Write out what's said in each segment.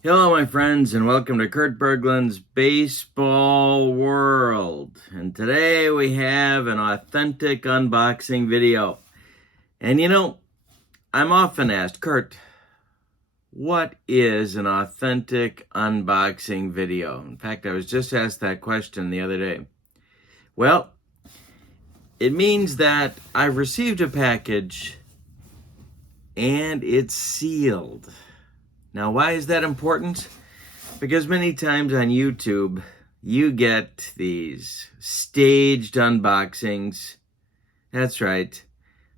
Hello, my friends, and welcome to Kurt Berglund's Baseball World. And today we have an authentic unboxing video. And I'm often asked, Kurt, what is an authentic unboxing video? In fact, I was just asked that question the other day. Well, it means that I've received a package and it's sealed. Now, why is that important? Because many times on YouTube, you get these staged unboxings. That's right.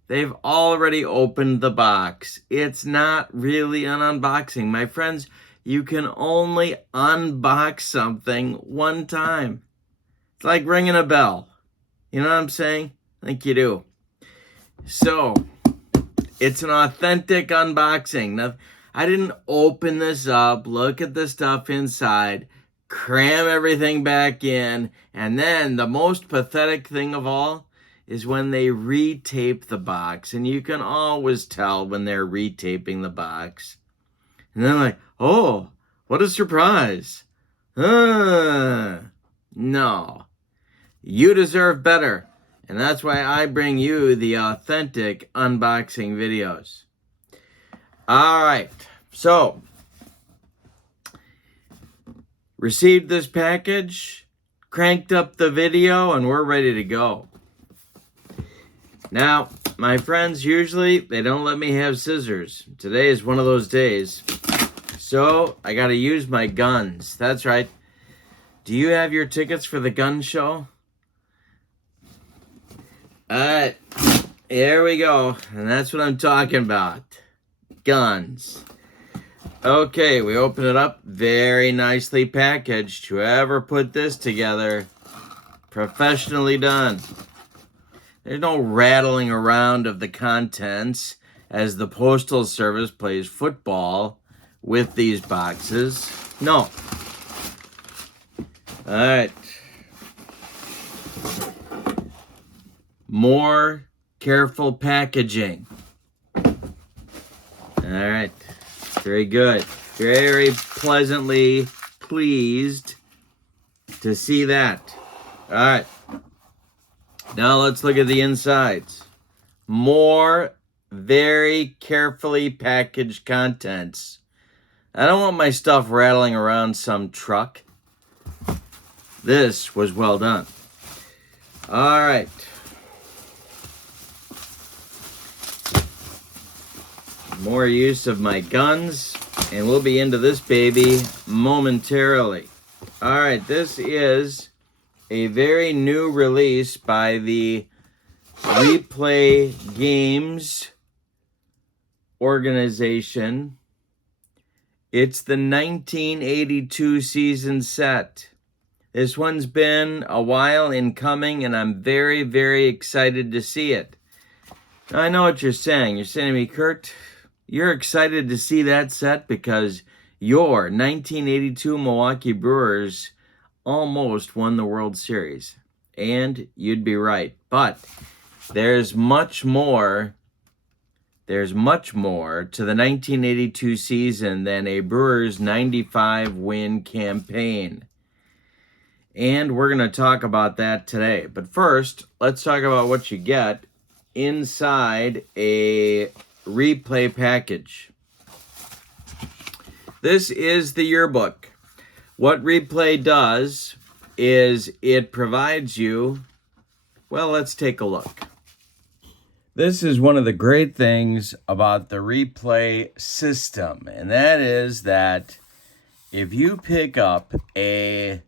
They've already opened the box. It's not really an unboxing. My friends, you can only unbox something one time. It's like ringing a bell. You know what I'm saying? I think you do. So, it's an authentic unboxing. Now, I didn't open this up, look at the stuff inside, cram everything back in, and then the most pathetic thing of all is when they retape the box. And you can always tell when they're retaping the box. And then like, oh, what a surprise. No. You deserve better. And that's why I bring you the authentic unboxing videos. All right, so received this package, cranked up the video, and we're ready to go. Now, my friends, usually they don't let me have scissors. Today is one of those days, so I got to use my guns. That's right. Do you have your tickets for the gun show? All right, here we go, and that's what I'm talking about. Guns. Okay, we open it up. Very nicely packaged. Whoever put this together, professionally done. There's no rattling around of the contents as the Postal Service plays football with these boxes. No. All right. More careful packaging. All right. Very good. Very pleasantly pleased to see that. All right. Now let's look at the insides. More very carefully packaged contents. I don't want my stuff rattling around some truck. This was well done. All right. More use of my guns, and we'll be into this baby momentarily. All right, this is a very new release by the Replay Games organization. It's the 1982 season set. This one's been a while in coming, and I'm very, very excited to see it. Now, I know what you're saying. You're saying to me, Kurt, you're excited to see that set because your 1982 Milwaukee Brewers almost won the World Series. And you'd be right. But there's much more to the 1982 season than a Brewers 95 win campaign. And we're going to talk about that today. But first, let's talk about what you get inside a Replay package. This is the yearbook. What Replay does is it provides you, well, let's take a look. This is one of the great things about the Replay system, and that is that if you pick up a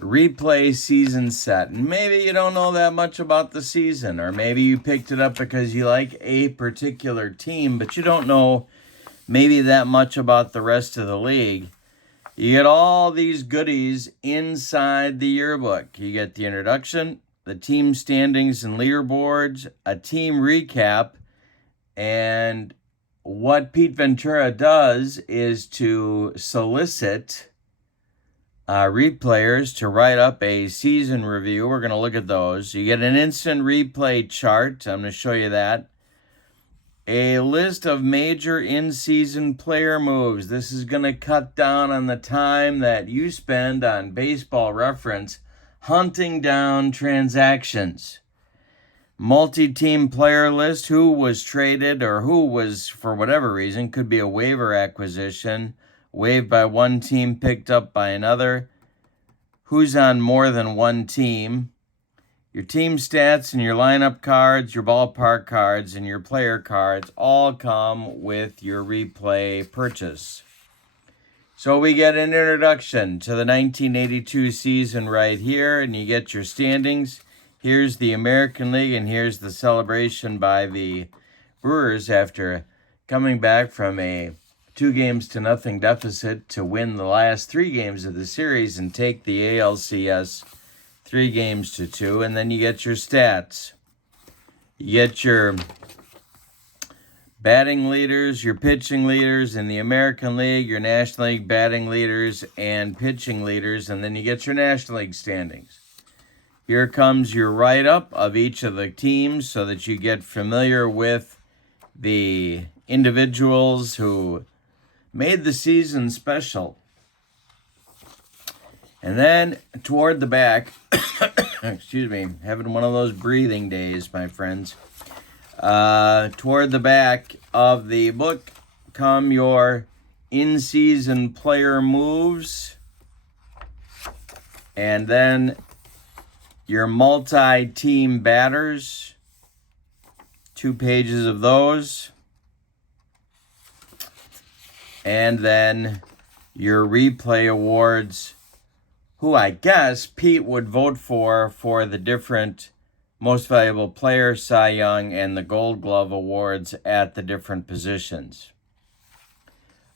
Replay season set, and maybe you don't know that much about the season, or maybe you picked it up because you like a particular team, but you don't know maybe that much about the rest of the league, you get all these goodies inside the yearbook. You get the introduction, the team standings and leaderboards, a team recap, and what Pete Ventura does is to solicit replayers to write up a season review. We're going to look at those. You get an instant replay chart. I'm going to show you that. a list of major in-season player moves. This is going to cut down on the time that you spend on Baseball Reference hunting down transactions. Multi-team player list, who was traded or who was, for whatever reason, could be a waiver acquisition, waived by one team, picked up by another, who's on more than one team, your team stats and your lineup cards, your ballpark cards, and your player cards all come with your replay purchase. So we get an introduction to the 1982 season right here, and you get your standings. Here's the American League, and here's the celebration by the Brewers after coming back from a 2-0 deficit to win the last 3 games of the series and take the ALCS 3-2, and then you get your stats. You get your batting leaders, your pitching leaders in the American League, your National League batting leaders and pitching leaders, and then you get your National League standings. Here comes your write-up of each of the teams so that you get familiar with the individuals who made the season special. And then toward the back, excuse me, having one of those breathing days, my friends. Toward the back of the book come your in-season player moves, and then your multi-team batters, 2 pages of those, and then your replay awards, who I guess Pete would vote for the different Most Valuable Player, Cy Young, and the Gold Glove awards at the different positions.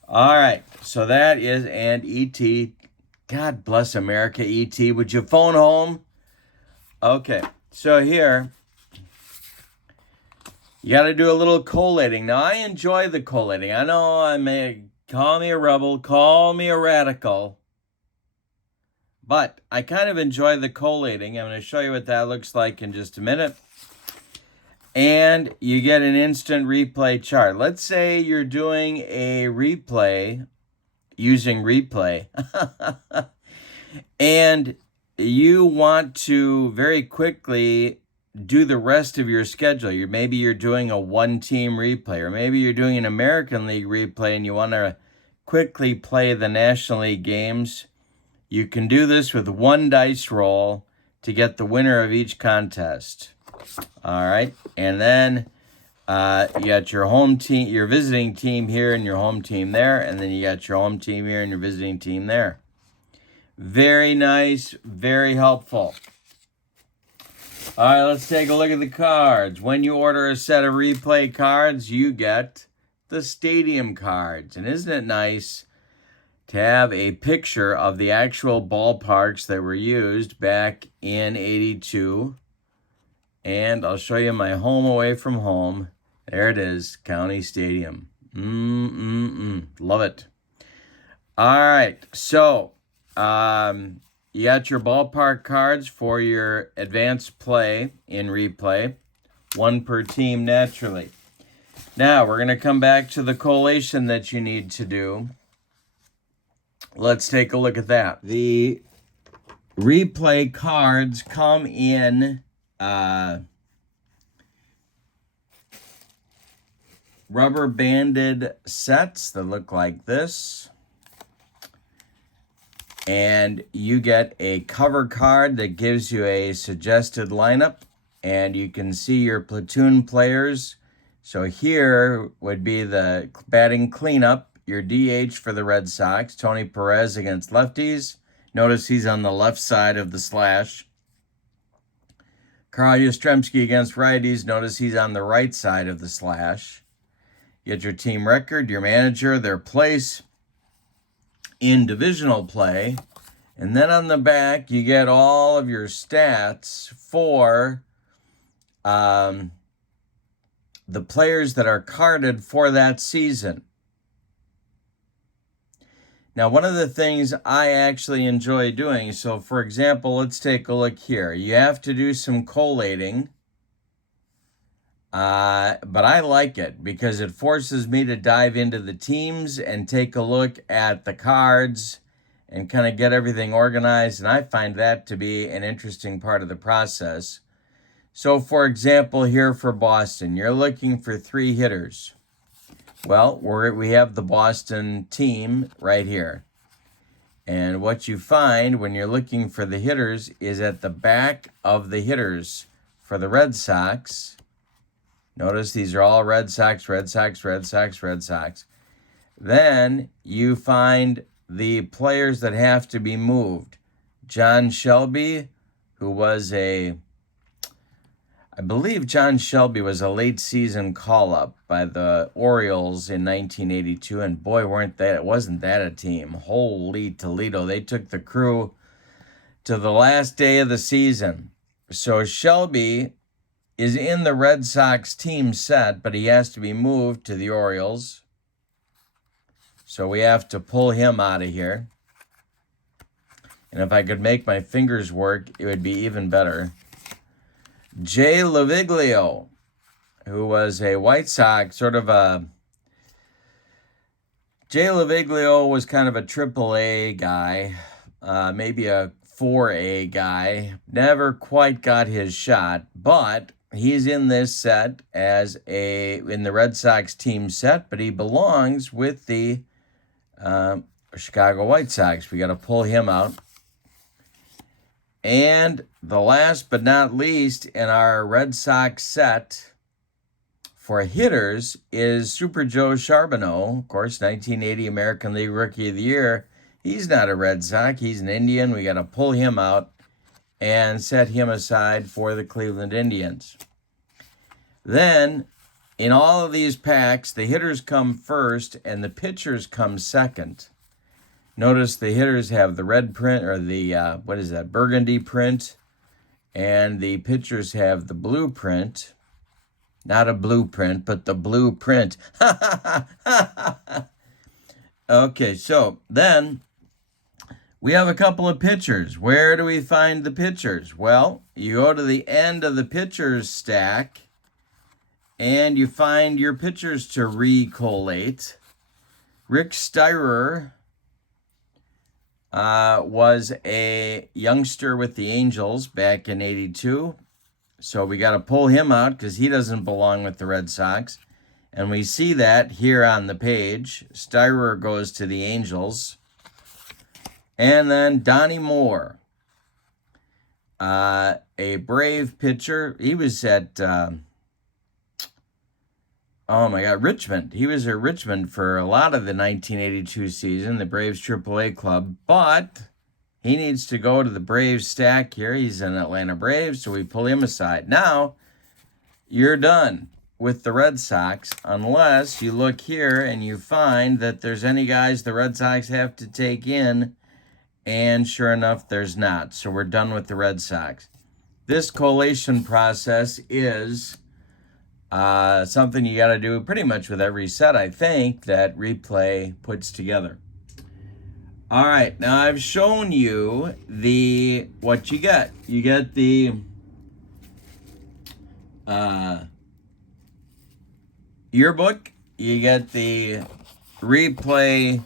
All right, so that is, and E.T., God bless America, E.T., would you phone home? Okay, so here, you got to do a little collating. Now, I enjoy the collating. I know I may call me a rebel, call me a radical, but I kind of enjoy the collating. I'm going to show you what that looks like in just a minute. And you get an instant replay chart. Let's say you're doing a replay using replay. And you want to very quickly do the rest of your schedule. Maybe you're doing a 1-team replay, or maybe you're doing an American League replay and you want to quickly play the National League games. You can do this with 1 dice roll to get the winner of each contest. All right, and then you got your home team, your visiting team here, and your home team there, and then you got your home team here and your visiting team there. Very nice, very helpful. All right, let's take a look at the cards. When you order a set of replay cards, you get the stadium cards, and isn't it nice to have a picture of the actual ballparks that were used back in '82. And I'll show you my home away from home. There it is, County Stadium. Love it. All right, so you got your ballpark cards for your advanced play in replay. 1 per team, naturally. Now, we're going to come back to the collation that you need to do. Let's take a look at that. The replay cards come in rubber banded sets that look like this. And you get a cover card that gives you a suggested lineup, and you can see your platoon players. So here would be the batting cleanup, your DH for the Red Sox, Tony Perez against lefties. Notice he's on the left side of the slash. Carl Yastrzemski against righties. Notice he's on the right side of the slash. You get your team record, your manager, their place in divisional play. And then on the back, you get all of your stats for the players that are carded for that season. Now, one of the things I actually enjoy doing, so for example, let's take a look here. You have to do some collating But I like it because it forces me to dive into the teams and take a look at the cards and kind of get everything organized. And I find that to be an interesting part of the process. So, for example, here for Boston, you're looking for 3 hitters. Well, we have the Boston team right here. And what you find when you're looking for the hitters is at the back of the hitters for the Red Sox. Notice these are all Red Sox, Red Sox, Red Sox, Red Sox. Then you find the players that have to be moved. John Shelby, who was I believe John Shelby was a late season call-up by the Orioles in 1982. And boy, wasn't that a team. Holy Toledo. They took the crew to the last day of the season. So Shelby is in the Red Sox team set, but he has to be moved to the Orioles. So we have to pull him out of here. And if I could make my fingers work, it would be even better. Jay Loviglio, who was a White Sox, Jay Loviglio was kind of a AAA guy, maybe a 4A guy. Never quite got his shot, but he's in this set in the Red Sox team set, but he belongs with the Chicago White Sox. We got to pull him out. And the last but not least in our Red Sox set for hitters is Super Joe Charbonneau, of course, 1980 American League Rookie of the Year. He's not a Red Sox. He's an Indian. We got to pull him out and set him aside for the Cleveland Indians. Then, in all of these packs, the hitters come first and the pitchers come second. Notice the hitters have the red print, or the, burgundy print, and the pitchers have the blue print. Not a blueprint, but the blueprint. Okay, so then we have a couple of pitchers. Where do we find the pitchers? Well, you go to the end of the pitchers stack, and you find your pitchers to recollate. Rick Steyer was a youngster with the Angels back in 82. So we got to pull him out because he doesn't belong with the Red Sox. And we see that here on the page. Steyer goes to the Angels. And then Donnie Moore, a Brave pitcher. He was at, Richmond. He was at Richmond for a lot of the 1982 season, the Braves AAA club. But he needs to go to the Braves stack here. He's an Atlanta Braves, so we pull him aside. Now, you're done with the Red Sox unless you look here and you find that there's any guys the Red Sox have to take in, and sure enough, there's not. So we're done with the Red Sox. This collation process is something you got to do pretty much with every set, I think, that Replay puts together. All right, now I've shown you what you get. You get the yearbook. You get the replay,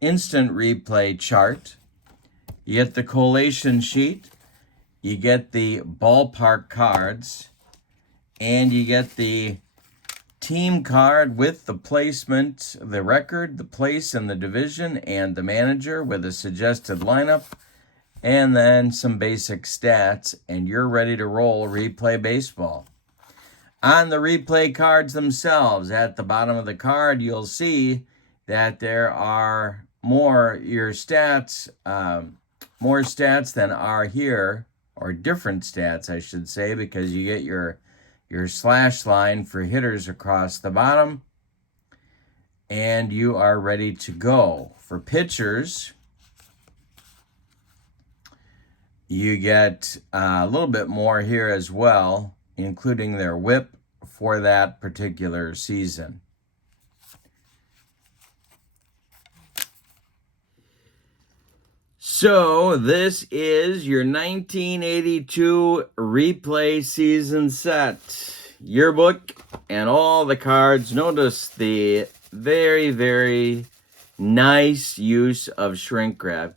instant replay chart. You get the collation sheet. You get the ballpark cards. And you get the team card with the placement, the record, the place in the division, and the manager with a suggested lineup, and then some basic stats, and you're ready to roll Replay Baseball. On the replay cards themselves, at the bottom of the card, you'll see that there are more stats than are here, or different stats, I should say, because you get your slash line for hitters across the bottom, and you are ready to go. For pitchers, you get a little bit more here as well, including their whip for that particular season. So this is your 1982 replay season set. yearbook and all the cards. Notice the very, very nice use of shrink wrap.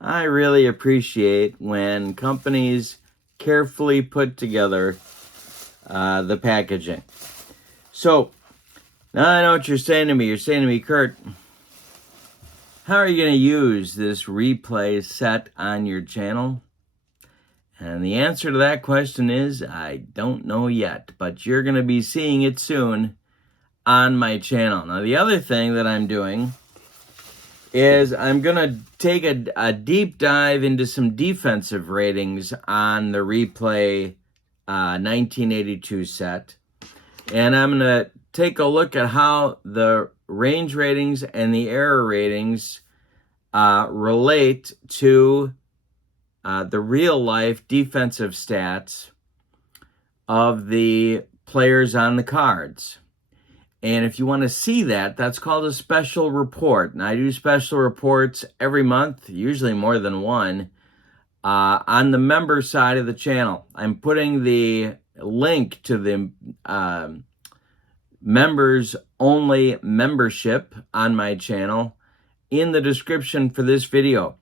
I really appreciate when companies carefully put together the packaging. So, now I know what you're saying to me. You're saying to me, Kurt, how are you going to use this replay set on your channel? And the answer to that question is, I don't know yet, but you're going to be seeing it soon on my channel. Now, the other thing that I'm doing is I'm going to take a deep dive into some defensive ratings on the replay 1982 set. And I'm going to take a look at how the range ratings and the error ratings relate to the real-life defensive stats of the players on the cards. And if you want to see that, that's called a special report. And I do special reports every month, usually more than one, on the member side of the channel. I'm putting the link to the members-only membership on my channel in the description for this video.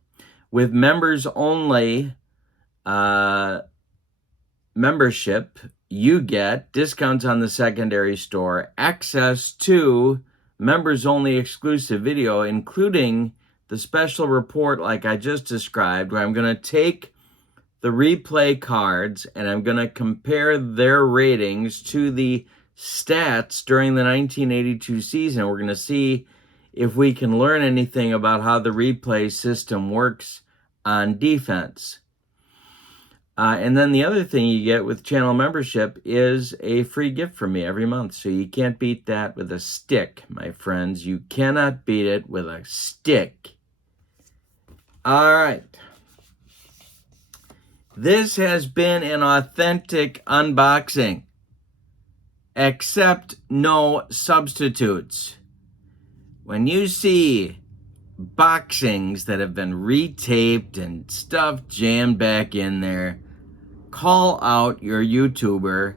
With members-only membership, you get discounts on the secondary store, access to members-only exclusive video, including the special report like I just described, where I'm going to take the replay cards and I'm going to compare their ratings to the stats during the 1982 season. We're going to see if we can learn anything about how the replay system works on defense. And then the other thing you get with channel membership is a free gift from me every month. So you can't beat that with a stick, my friends. You cannot beat it with a stick. All right. This has been an authentic unboxing. Except no substitutes. When you see boxings that have been retaped and stuff jammed back in there, call out your YouTuber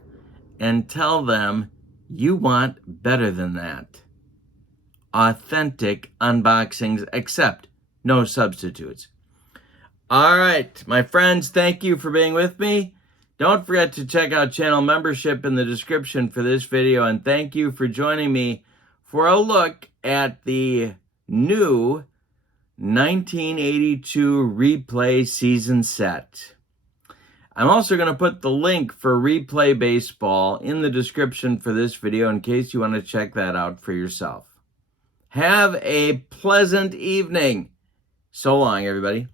and tell them you want better than that. Authentic unboxings, except no substitutes. All right, my friends, thank you for being with me. Don't forget to check out channel membership in the description for this video, and thank you for joining me for a look at the new 1982 replay season set. I'm also going to put the link for Replay Baseball in the description for this video in case you want to check that out for yourself. Have a pleasant evening. So long, everybody.